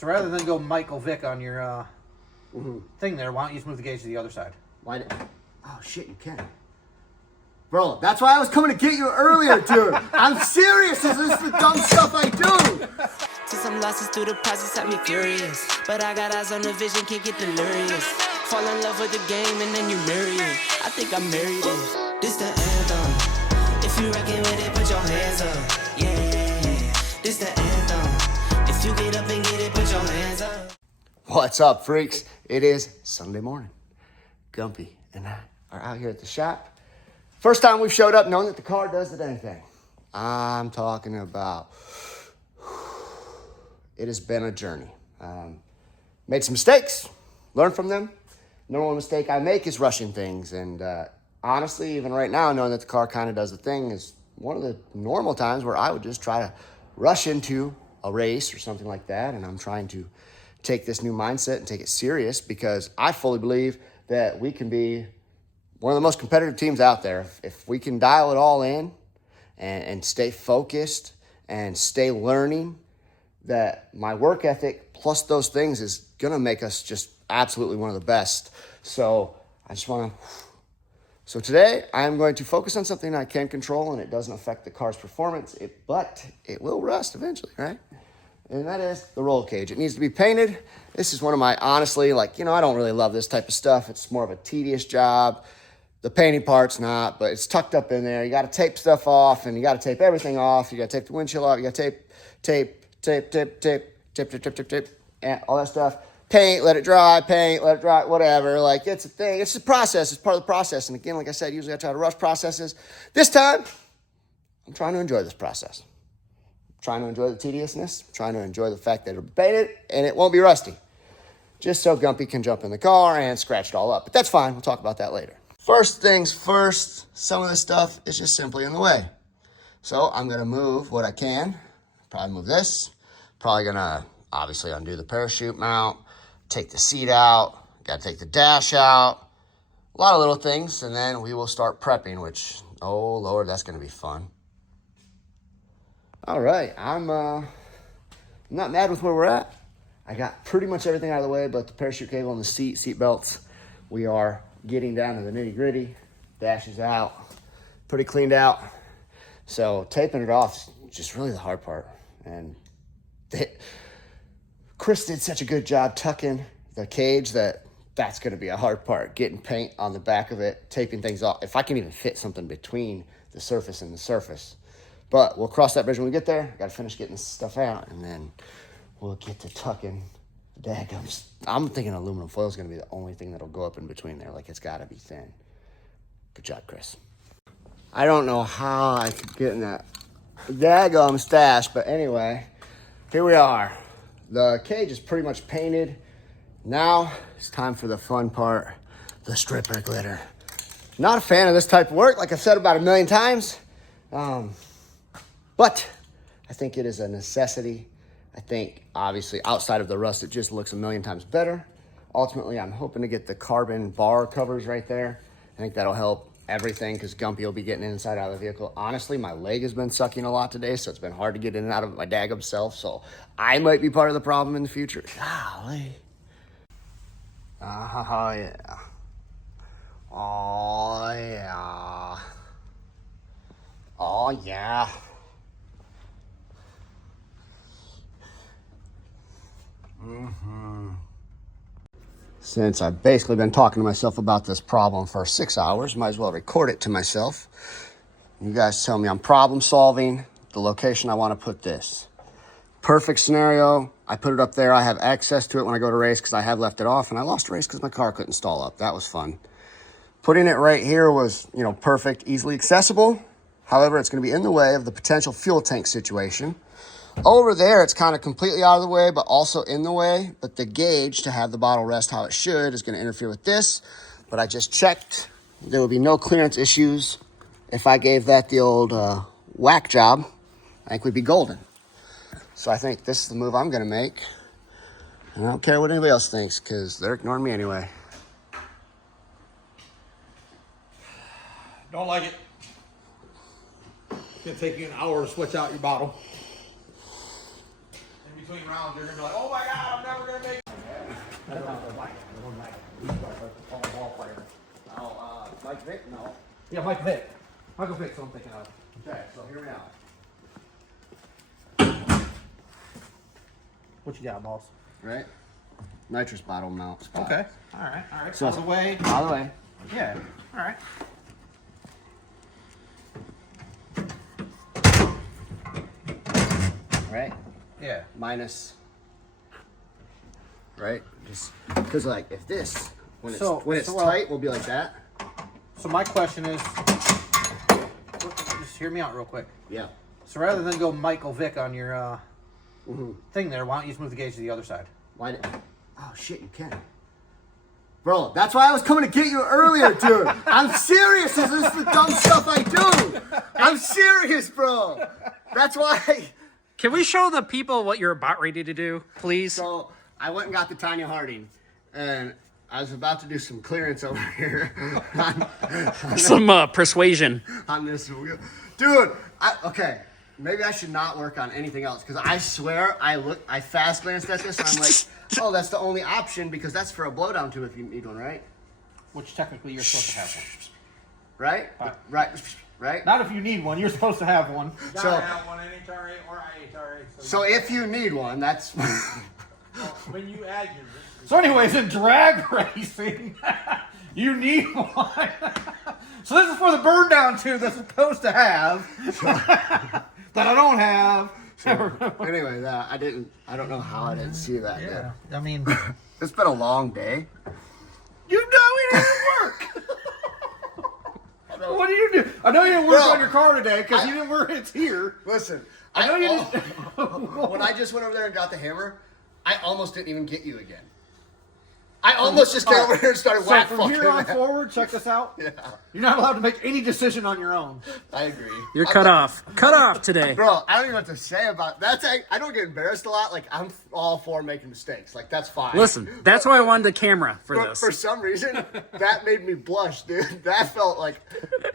So rather than go Michael Vick on your thing there, why don't you just move the gauge to the other side? Why? Oh shit, you can. Bro, that's why I was coming to get you earlier, dude. I'm serious. This is the dumb stuff I do. To some losses through the process had me furious. But I got eyes on the vision, can't get delirious. Fall in love with the game and then you marry it. I think I married it. This the anthem. If you rockin' with it, put your hands up. Yeah, this the anthem. If you get up and get it, put your hands up. What's up, freaks? It is Sunday morning. Gumpy and I are out here at the shop. First time we've showed up knowing that the car does the dang thing. I'm talking about, it has been a journey. Made some mistakes, learned from them. Normal mistake I make is rushing things. And honestly, even right now, knowing that the car kind of does the thing is one of the normal times where I would just try to rush into a race or something like that. And I'm trying to take this new mindset and take it serious because I fully believe that we can be one of the most competitive teams out there. If we can dial it all in and stay focused and stay learning, that my work ethic plus those things is going to make us just absolutely one of the best. So so today I'm going to focus on something I can control and it doesn't affect the car's performance, but it will rust eventually, right? And that is the roll cage. It needs to be painted. This is one of my, honestly, I don't really love this type of stuff. It's more of a tedious job. The painting part's not, but it's tucked up in there. You got to tape stuff off, and you got to tape everything off. You got to tape the windshield off. You got to tape, and all that stuff. Paint, let it dry, whatever. It's a thing. It's a process. It's part of the process. And again, like I said, usually I try to rush processes. This time, I'm trying to enjoy this process. I'm trying to enjoy the tediousness. I'm trying to enjoy the fact that it'll be painted, and it won't be rusty. Just so Gumpy can jump in the car and scratch it all up. But that's fine. We'll talk about that later. First things first, some of this stuff is just simply in the way. So I'm going to move what I can. Probably move this. Probably going to obviously undo the parachute mount, take the seat out, got to take the dash out. A lot of little things, and then we will start prepping, which, oh Lord, that's going to be fun. All right, I'm not mad with where we're at. I got pretty much everything out of the way, but the parachute cable and the seat belts, we are getting down to the nitty gritty. Dash is out, pretty cleaned out. So taping it off is just really the hard part. And Chris did such a good job tucking the cage that's going to be a hard part. Getting paint on the back of it, taping things off. If I can even fit something between the surface and the surface. But we'll cross that bridge when we get there. Got to finish getting this stuff out, and then we'll get to tucking. I'm thinking aluminum foil is going to be the only thing that'll go up in between there. It's got to be thin. Good job, Chris. I don't know how I could get in that daggum stash, but anyway, here we are. The cage is pretty much painted. Now it's time for the fun part, the stripper glitter. Not a fan of this type of work, like I've said about 1 million times. But I think it is a necessity. I think, obviously, outside of the rust, it just looks 1,000,000 times better. Ultimately, I'm hoping to get the carbon bar covers right there. I think that'll help everything because Gumpy will be getting inside out of the vehicle. Honestly, my leg has been sucking a lot today, so it's been hard to get in and out of my daggum self. So I might be part of the problem in the future. Golly. Oh, yeah. Oh, yeah. Oh, yeah. Since I've basically been talking to myself about this problem for 6 hours, might as well record it to myself. You guys tell me I'm problem solving the location I want to put this. Perfect scenario. I put it up there. I have access to it when I go to race because I have left it off, and I lost a race because my car couldn't stall up. That was fun. Putting it right here was, perfect, easily accessible. However, it's going to be in the way of the potential fuel tank situation. Over there, it's kind of completely out of the way, but also in the way. But the gauge, to have the bottle rest how it should, is going to interfere with this. But I just checked. There will be no clearance issues. If I gave that the old whack job, I think we'd be golden. So I think this is the move I'm going to make. And I don't care what anybody else thinks, because they're ignoring me anyway. Don't like it. It's going to take you an hour to switch out your bottle. In between rounds, you're going to be like, oh my God, Mike Vick? No. Yeah, Mike Vick. Michael Vick's what I'm thinking of. Okay, so hear me out. What you got, boss? Right? Nitrous bottle mount spot. Okay. All right. So Out of the way. Out of the way. Yeah. All right. Right? Yeah. Minus. Right? Just because, like, if this, when it's well, tight, will be like that. So my question is, just hear me out real quick. Yeah. So rather than go Michael Vick on your thing there, why don't you just move the gauge to the other side? Why? Oh shit! You can. Bro, that's why I was coming to get you earlier, dude. I'm serious. This is the dumb stuff I do. I'm serious, bro. That's why. Can we show the people what you're about ready to do, please? So I went and got the Tanya Harding, and I was about to do some clearance over here Some persuasion. on this wheel. Dude, okay, maybe I should not work on anything else, because I swear I fast glanced at this and I'm like, oh, that's the only option, because that's for a blowdown tube if you need one, right? Which technically you're supposed to have one. Right? Right? Not if you need one. You're supposed to have one. So, have one NHRA or IHRA. so if you need one, that's... When you add your So anyways, in drag racing, you need one. So this is for the burn down tube that's supposed to have that I don't have. Anyway, I don't know how I didn't see that. Yeah, I mean, It's been a long day. you know it didn't work. What do you do? I know you didn't work Bro, on your car today because you didn't work. It's here. Listen, I know you when I just went over there and got the hammer, I almost didn't even get you again. I almost just came over here and started So whack from fucking here on that. forward, check this out. Yeah, You're not allowed to make any decision on your own. I agree. You're cut off. Cut off today. Bro, I don't even know what to say about that. I don't get embarrassed a lot. Like, I'm all for making mistakes. Like, that's fine. Listen, that's why I wanted the camera for But this. for some reason, that made me blush, dude. That felt like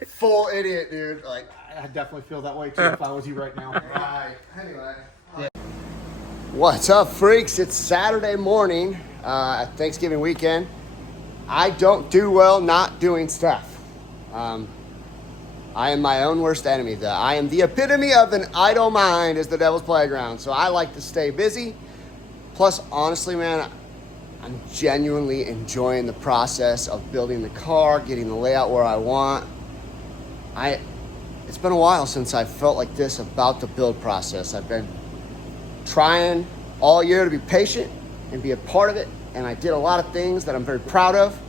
full idiot, dude. Like, I definitely feel that way too if I was you right now. right. Anyway. What's up, freaks? It's Saturday morning, Thanksgiving weekend. I don't do well not doing stuff. I am my own worst enemy. I am the epitome of an idle mind is the devil's playground. So I like to stay busy. Plus, honestly, man, I'm genuinely enjoying the process of building the car, getting the layout where I want. It's been a while since I felt like this about the build process. I've been trying all year to be patient and be a part of it, and I did a lot of things that I'm very proud of,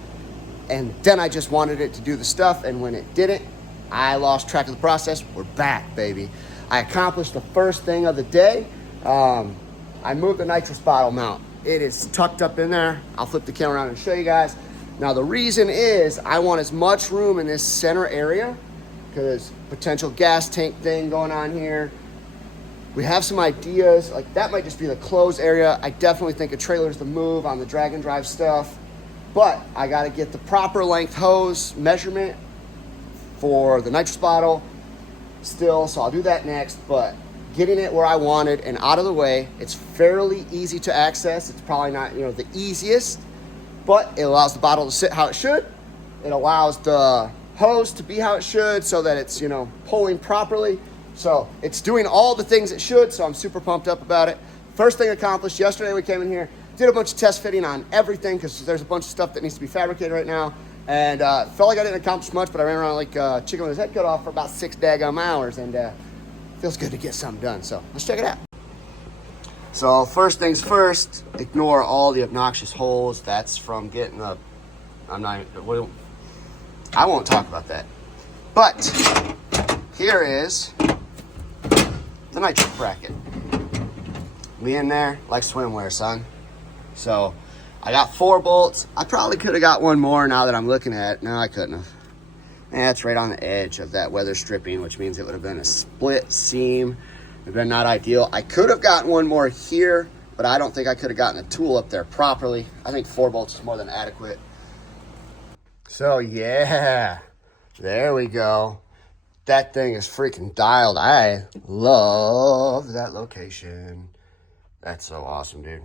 and then I just wanted it to do the stuff, and when it didn't, I lost track of the process. We're back, baby. I accomplished the first thing of the day. I moved the nitrous bottle mount. It is tucked up in there. I'll flip the camera around and show you guys. Now the reason is I want as much room in this center area because potential gas tank thing going on here. We have some ideas, like that might just be the closed area. I definitely think a trailer is the move on the drag and drive stuff, but I gotta get the proper length hose measurement for the nitrous bottle still, so I'll do that next, but getting it where I wanted and out of the way, it's fairly easy to access. It's probably not, the easiest, but it allows the bottle to sit how it should. It allows the hose to be how it should so that it's, pulling properly. So it's doing all the things it should, so I'm super pumped up about it. First thing accomplished, yesterday we came in here, did a bunch of test fitting on everything because there's a bunch of stuff that needs to be fabricated right now. And felt like I didn't accomplish much, but I ran around like a chicken with his head cut off for about 6 daggum hours, and feels good to get something done. So let's check it out. So first things first, ignore all the obnoxious holes. That's from getting the, I won't talk about that. But here is the nitrous bracket. Me in there like swimwear, son. So I got 4 bolts. I probably could have got one more now that I'm looking at it. No, I couldn't have. And it's right on the edge of that weather stripping, which means it would have been a split seam. It would have been not ideal. I could have gotten one more here, but I don't think I could have gotten the tool up there properly. I think 4 bolts is more than adequate. So yeah, there we go. That thing is freaking dialed. I love that location. That's so awesome, dude.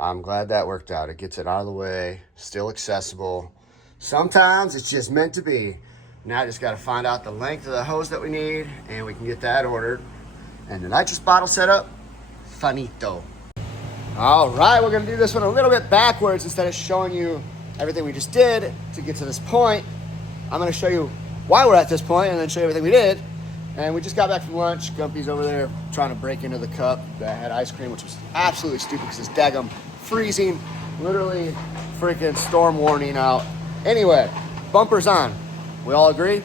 I'm glad that worked out. It gets it out of the way, still accessible. Sometimes it's just meant to be. Now I just got to find out the length of the hose that we need, and we can get that ordered. And the nitrous bottle setup, finito. All right, we're gonna do this one a little bit backwards. Instead of showing you everything we just did to get to this point, I'm gonna show you why we're at this point and then show you everything we did. And we just got back from lunch. Gumpy's over there trying to break into the cup that had ice cream, which was absolutely stupid because it's daggum freezing, literally freaking storm warning out. Anyway, bumpers on. We all agree?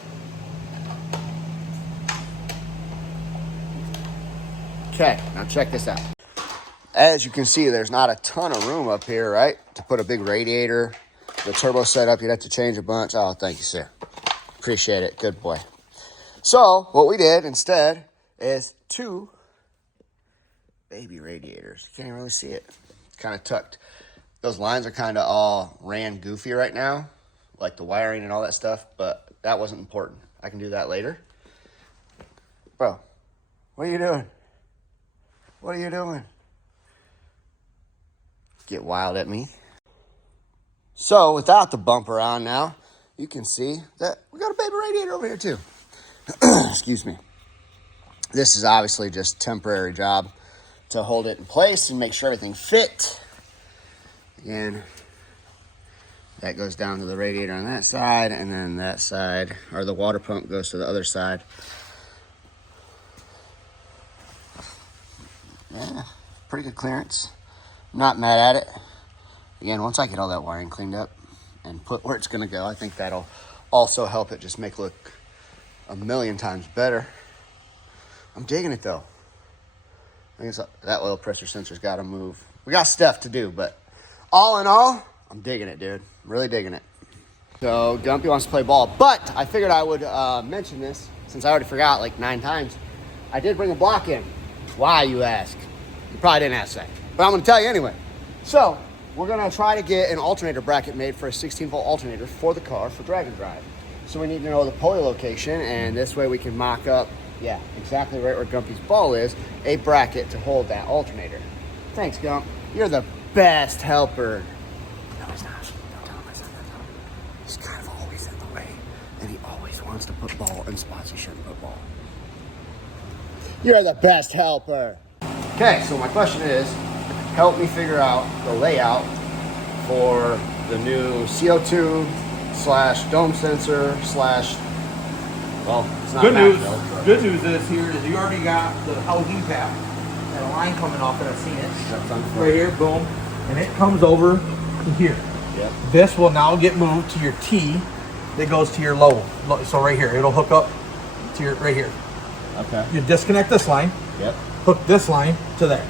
Okay, now check this out. As you can see, there's not a ton of room up here, right? To put a big radiator, the turbo setup, you'd have to change a bunch. Oh, thank you, sir. Appreciate it. Good boy. So what we did instead is 2 baby radiators. You can't even really see it. It's kind of tucked. Those lines are kind of all ran goofy right now, like the wiring and all that stuff, but that wasn't important. I can do that later. Bro, what are you doing? What are you doing? Get wild at me. So without the bumper on now, you can see that we got a baby radiator over here too. Excuse me. This is obviously just a temporary job to hold it in place and make sure everything fit. Again, that goes down to the radiator on that side, and then that side, or the water pump, goes to the other side. Yeah, pretty good clearance. Not mad at it. Again, once I get all that wiring cleaned up and put where it's gonna go, I think that'll also help it just make it look a million times better. I'm digging it though. I think that oil pressure sensor's gotta move. We got stuff to do, but all in all, I'm digging it, dude. Really digging it. So Gumpy wants to play ball, but I figured I would mention this since I already forgot like 9 times. I did bring a block in. Why, you ask? You probably didn't ask that, but I'm gonna tell you anyway. So we're gonna try to get an alternator bracket made for a 16-volt alternator for the car for drag and drive. So we need to know the pulley location, and this way we can mock up, yeah, exactly right where Gumpy's ball is, a bracket to hold that alternator. Thanks, Gump. You're the best helper. No, he's not. Don't tell him I said that. He's kind of always in the way, and he always wants to put ball in spots he shouldn't put ball. You're the best helper. Okay, so my question is, help me figure out the layout for the new CO2 / dome sensor / well, it's not Good news. Nashville, Good news is here is you already got the housing cap and a line coming off it. I've seen it That's on the right here. Boom, and it comes over to here. Yep. This will now get moved to your T that goes to your low. So right here, it'll hook up to your right here. Okay. You disconnect this line, Yep. hook this line to there.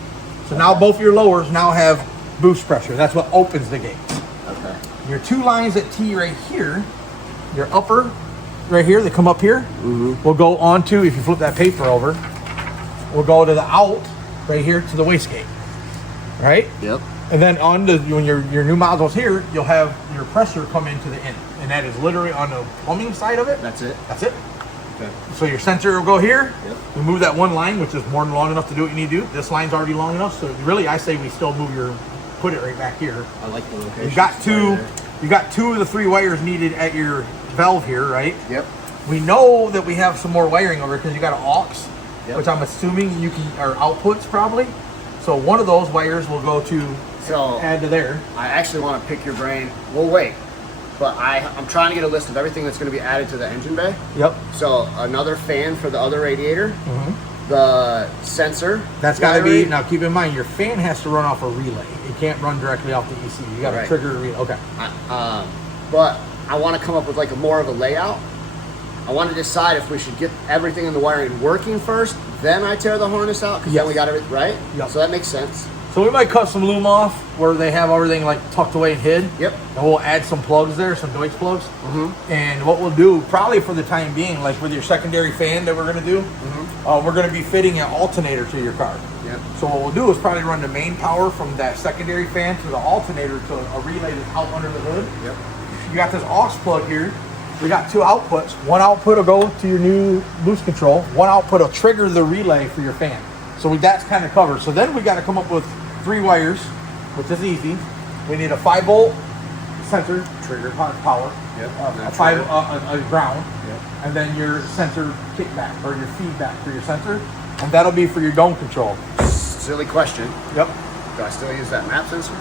So now both your lowers now have boost pressure. That's what opens the gates. Okay. Your 2 lines at T right here, your upper right here, they come up here, will go on to, if you flip that paper over, will go to the out right here to the wastegate, right? Yep. And then on the, when your new module's here, you'll have your pressure come into the end. And that is literally on the plumbing side of it. That's it. That's it. Okay. So your sensor will go here. Yep. We move that one line, which is more than long enough to do what you need to do. This line's already long enough. So really, I say we still put it right back here. I like the location. You got 2 of the 3 wires needed at your valve here, right? Yep. We know that we have some more wiring over because you got an aux, Yep. which I'm assuming you can, or outputs probably. So one of those wires will go to add to there. I actually want to pick your brain. We'll wait. But I'm trying to get a list of everything that's going to be added to the engine bay. Yep. So another fan for the other radiator. The sensor. That's got to be, wiring. now keep in mind, your fan has to run off a relay. It can't run directly off the ECU. You got to Right. trigger a relay. Okay. But I want to come up with like more of a layout. I want to decide if we should get everything in the wiring working first, then I tear the harness out, because then we got everything, right? Yep. So that makes sense. So we might cut some loom off where they have everything like tucked away and hid. Yep. And we'll add some plugs there, some Deutsch plugs. And what we'll do, probably for the time being, like with your secondary fan that we're going to do, we're going to be fitting an alternator to your car. Yep. So what we'll do is probably run the main power from that secondary fan to the alternator to a relay that's out under the hood. Yep. You got this aux plug here. We got 2 outputs. One output will go to your new boost control. One output will trigger the relay for your fan. So that's kind of covered. So then we got to come up with 3 wires which is easy. We need a 5-volt sensor trigger power. Yep. A ground. Yep. And then your sensor kickback or your feedback for your sensor. And that'll be for your dome control. Silly question. Yep. Do I still use that map sensor?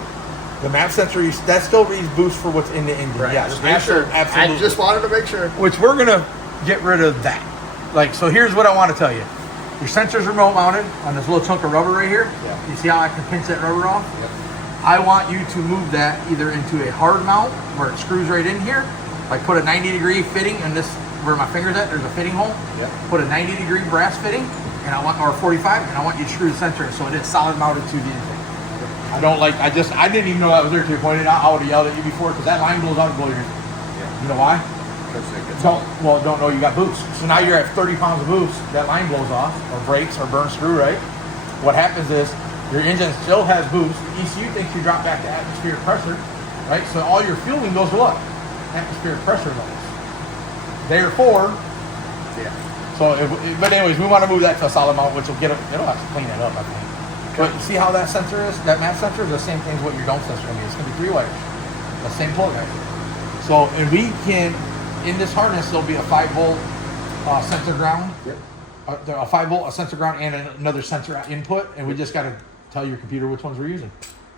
The map sensor, that still reads boost for what's in the engine. Right. Yes, Just make sure. absolutely. I just wanted to make sure. Which we're gonna get rid of that. Like, so here's what I want to tell you. Your sensor's remote mounted on this little chunk of rubber right here. Yeah. You see how I can pinch that rubber off? Yep. I want you to move that either into a hard mount where it screws right in here. Like put a 90-degree fitting in this, where my finger's at, there's a fitting hole. Yep. Put a 90-degree brass fitting, and I want, or 45, and I want you to screw the sensor in so it is solid mounted to the intake. I don't like, I didn't even know that was there till you pointed out. I would have yelled at you before because that line blows out and blow your, you know why? Don't know you got boost. So now you're at 30 pounds of boost, that line blows off, or breaks, or burns through, right? What happens is, your engine still has boost. The ECU thinks you drop back to atmospheric pressure, right? So all your fueling goes to what? Atmospheric pressure levels. Therefore, Yeah. so, but anyways, we want to move that to a solid mount, which will it'll have to clean it up, I think. But you see how that sensor is? That map sensor is the same thing as what your dome sensor is going to be. It's going to be 3 wires. The same plug actually. So, and we can, in this harness, there'll be a 5-volt sensor ground. Yep. A 5-volt, a sensor ground, and another sensor input, and we just got to tell your computer which ones we're using.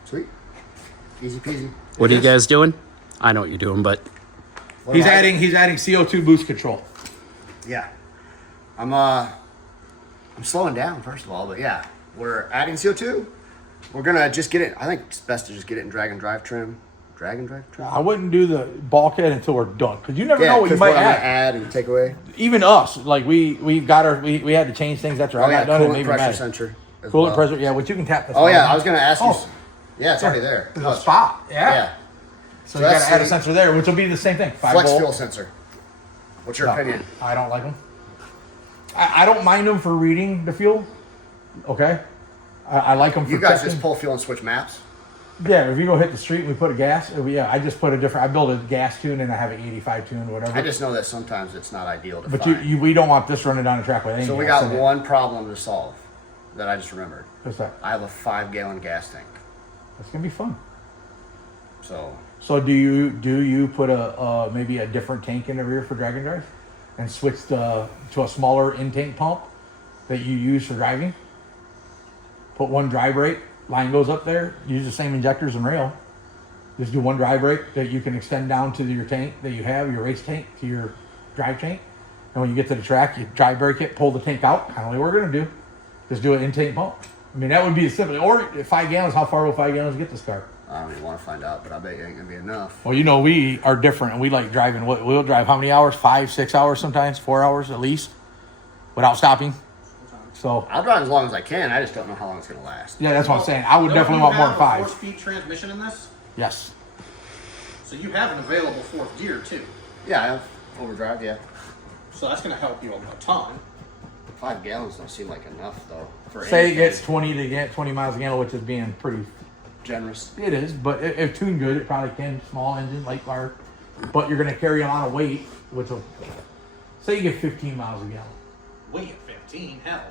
Sweet. Easy peasy. What are you guys doing? I know what you're doing, but He's adding CO2 boost control. Yeah. I'm slowing down first of all, but yeah, we're adding CO2. We're gonna just get it. I think it's best to just get it in drag and drive trim. Drag and drive trim. I wouldn't do the bulkhead until we're done, because you never know what you 'cause might I'm gonna add. add and take away. Even us, like we had to change things after I got done. It coolant made me pressure mad. sensor. as Coolant well. pressure, yeah, which you can tap. Oh yeah, I was gonna ask you. Oh. Yeah, it's already there. There's a spot. Yeah. Yeah. So you got that's to add a the sensor there, which will be the same thing. 5 Flex volt. fuel sensor. What's your No, opinion? I don't like them. I don't mind them for reading the fuel. Okay. I like them for You guys testing. just pull fuel and switch maps. Yeah, if you go hit the street and we put a gas, I just put a different. I build a gas tune and I have an 85 tune, whatever. I just know that sometimes it's not ideal to But find. we don't want this running down the track with anything. So we else got in it. one problem to solve that I just remembered. What's that? I have a 5-gallon gas tank. That's gonna be fun. So do you put a maybe a different tank in the rear for drag and drive, and switch to a smaller intake pump that you use for driving? Put one dry brake, line goes up there. Use the same injectors and rail. Just do one dry brake that you can extend down to your tank that you have, your race tank, to your drive tank. And when you get to the track, you dry brake it, pull the tank out. Kind of like what we're gonna do. Just do an intake pump. I mean, that would be the simple. Or 5 gallons. How far will 5 gallons get this car? I don't even want to find out, but I bet you ain't gonna be enough. Well, we are different, and we like driving. We'll drive how many hours? 5, 6 hours sometimes, 4 hours at least, without stopping. So I'll drive as long as I can. I just don't know how long it's gonna last. yeah, that's what I'm saying. I would definitely want more than 5. 4-speed transmission in this, Yes. so you have an available 4th gear too. Yeah, I have overdrive. Yeah, So that's going to help you a ton. 5 gallons don't seem like enough though. For Say it anything. gets 20 miles a gallon, which is being pretty. Generous. It is, but if tuned good, it probably can. Small engine, light car, but you're going to carry a lot of weight, which will. Say you get 15 miles a gallon. Wait, 15, hell.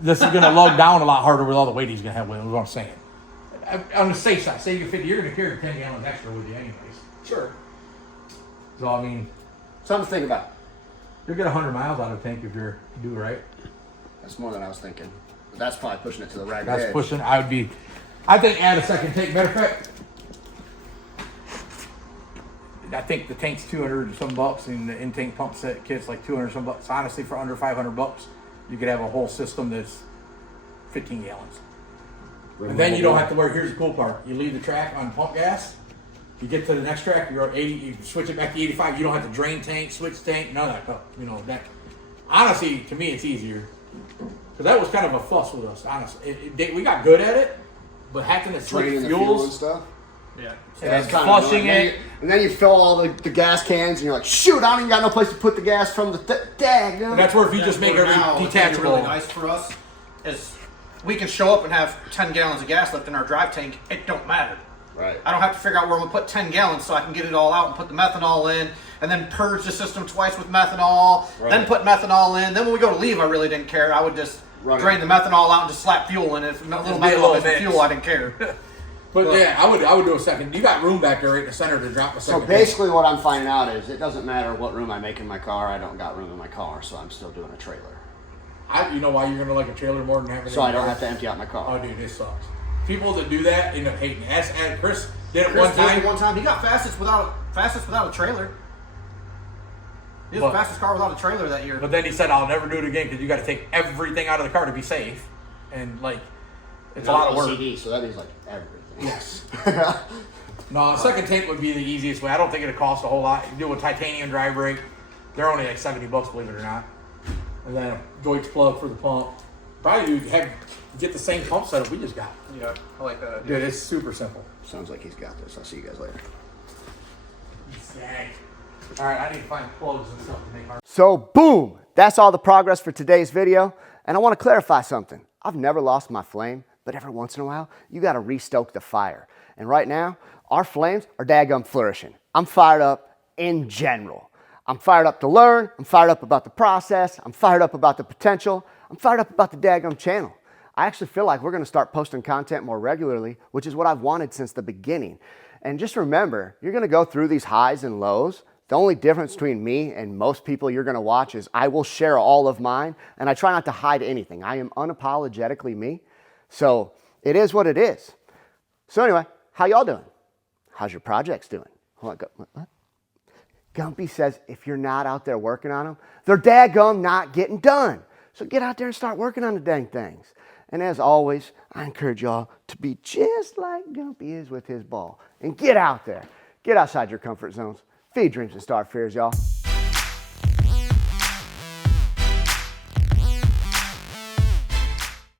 This is going to lug down a lot harder with all the weight he's going to have with it, is what I'm saying. On the safe side, say you get 50, you're going to carry 10 gallons extra with you anyways. Sure. So, I mean, Something to think about. you'll get 100 miles out of the tank if you do right. That's more than I was thinking. But that's probably pushing it to the ragged That's edge. pushing. I think add a second tank. Matter of fact, I think the tank's 200 some bucks, and the in-tank pump set kit's like 200 some bucks. Honestly, for under 500 bucks, you could have a whole system that's 15 gallons. And then you don't have to worry. Here's the cool part: you leave the track on pump gas. You get to the next track, you're at 80. You switch it back to 85. You don't have to drain tank, switch tank, none of that stuff. That. Honestly, to me, it's easier because that was kind of a fuss with us. Honestly, we got good at it, but having to switch Draining the fuel and fuels stuff. Yeah. and That's then kinda flushing annoying. it. And then you fill all the gas cans, and you're like, shoot, I don't even got no place to put the gas from the dag. And that's where if you just make every Now, what's detachable. really nice for us is we can show up and have 10 gallons of gas left in our drive tank. It don't matter. Right. I don't have to figure out where I'm going to put 10 gallons so I can get it all out and put the methanol in and then purge the system twice with methanol, then put methanol in. Then when we go to leave, I really didn't care. I would just drain the methanol out and just slap fuel in it. If a little methanol is fuel, I didn't care. But yeah, I would do a second. You got room back there right in the center to drop a second. So basically what I'm finding out is it doesn't matter what room I make in my car. I don't got room in my car, so I'm still doing a trailer. You know why you're going to like a trailer more than having So I don't have to empty out my car. Oh, dude, this sucks. People that do that end up hating it. And Chris did it Chris one time. One time, he got fastest without a trailer. He was the fastest car without a trailer that year. But then he said, "I'll never do it again because you got to take everything out of the car to be safe, and like it's a lot of work." OCD, so that means like everything. Yes. No, a second tank would be the easiest way. I don't think it'd cost a whole lot. You do a titanium dry brake. They're only like $70, believe it or not. And then a Deutsch plug for the pump. Probably get the same pump setup we just got. Yeah, I like that. Dude, it's super simple. Sounds like he's got this. I'll see you guys later. All right, I need to find clothes and stuff to make our... So boom, that's all the progress for today's video. And I want to clarify something. I've never lost my flame, but every once in a while, you got to restoke the fire. And right now, our flames are daggum flourishing. I'm fired up in general. I'm fired up to learn. I'm fired up about the process. I'm fired up about the potential. I'm fired up about the daggum channel. I actually feel like we're going to start posting content more regularly, which is what I've wanted since the beginning. And just remember, you're going to go through these highs and lows. The only difference between me and most people you're going to watch is I will share all of mine, and I try not to hide anything. I am unapologetically me. So it is what it is. So anyway, how y'all doing? How's your projects doing? Hold on, what? Gumpy says if you're not out there working on them, they're daggum not getting done. So get out there and start working on the dang things. And as always, I encourage y'all to be just like Gumpy is with his ball. And get out there. Get outside your comfort zones. Feed dreams and start fears, y'all.